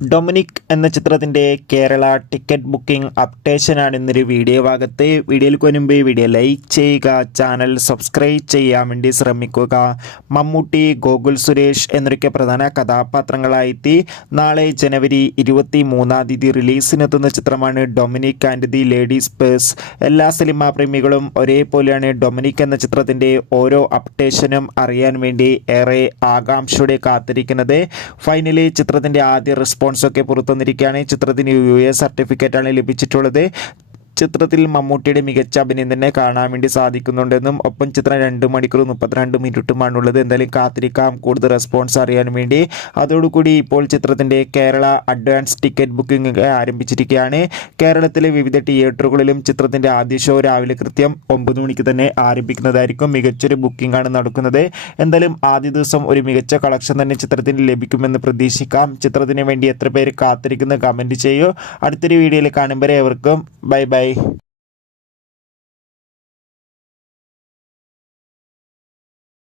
Dominic എന്ന ചിത്രത്തിൻ്റെ Kerala ticket booking അപ്ഡേഷനാണ് ഇന്നൊരു വീഡിയോ ഭാഗത്ത്. വീഡിയോയിൽ മുൻപ് വീഡിയോ ലൈക്ക് ചെയ്യുക, ചാനൽ സബ്സ്ക്രൈബ് ചെയ്യാൻ വേണ്ടി ശ്രമിക്കുക. മമ്മൂട്ടി, ഗോകുൽ സുരേഷ് എന്നൊക്കെ പ്രധാന കഥാപാത്രങ്ങളായെത്തി നാളെ ജനുവരി 23 റിലീസിനെത്തുന്ന ചിത്രമാണ് Dominic and the ladies purse. എല്ലാ സിനിമാ പ്രേമികളും ഒരേപോലെയാണ് ഡൊമിനിക് എന്ന ചിത്രത്തിൻ്റെ ഓരോ അപ്ഡേഷനും അറിയാൻ വേണ്ടി ഏറെ ആകാംക്ഷയോടെ കാത്തിരിക്കുന്നത്. ഫൈനലി ചിത്രത്തിൻ്റെ ആദ്യ ഒക്കെ പുറത്തുവന്നിരിക്കുകയാണ്. ചിത്രത്തിന് UA സർട്ടിഫിക്കറ്റാണ് ലഭിച്ചിട്ടുള്ളത്. ചിത്രത്തിൽ മമ്മൂട്ടിയുടെ മികച്ച അഭിനയം തന്നെ കാണാൻ വേണ്ടി സാധിക്കുന്നുണ്ടെന്നും ഒപ്പം ചിത്രം 2 മണിക്കൂർ 32 മിനിറ്റുമാണുള്ളത്. എന്തായാലും കാത്തിരിക്കാം കൂടുതൽ റെസ്പോൺസ് അറിയാൻ വേണ്ടി. അതോടുകൂടി ഇപ്പോൾ ചിത്രത്തിൻ്റെ കേരള അഡ്വാൻസ് ടിക്കറ്റ് ബുക്കിംഗ് ആരംഭിച്ചിരിക്കുകയാണ്. കേരളത്തിലെ വിവിധ തിയേറ്ററുകളിലും ചിത്രത്തിൻ്റെ ആദ്യ ഷോ രാവിലെ കൃത്യം 9 മണിക്ക് തന്നെ ആരംഭിക്കുന്നതായിരിക്കും. മികച്ചൊരു ബുക്കിംഗ് ആണ് നടക്കുന്നത്. എന്തായാലും ആദ്യ ദിവസം ഒരു മികച്ച കളക്ഷൻ തന്നെ ചിത്രത്തിന് ലഭിക്കുമെന്ന് പ്രതീക്ഷിക്കാം. ചിത്രത്തിന് വേണ്ടി എത്ര പേര് കാത്തിരിക്കുന്ന കമൻറ്റ് ചെയ്യൂ. അടുത്തൊരു വീഡിയോയിൽ കാണുമ്പോൾ ഏവർക്കും ബൈ ബൈ.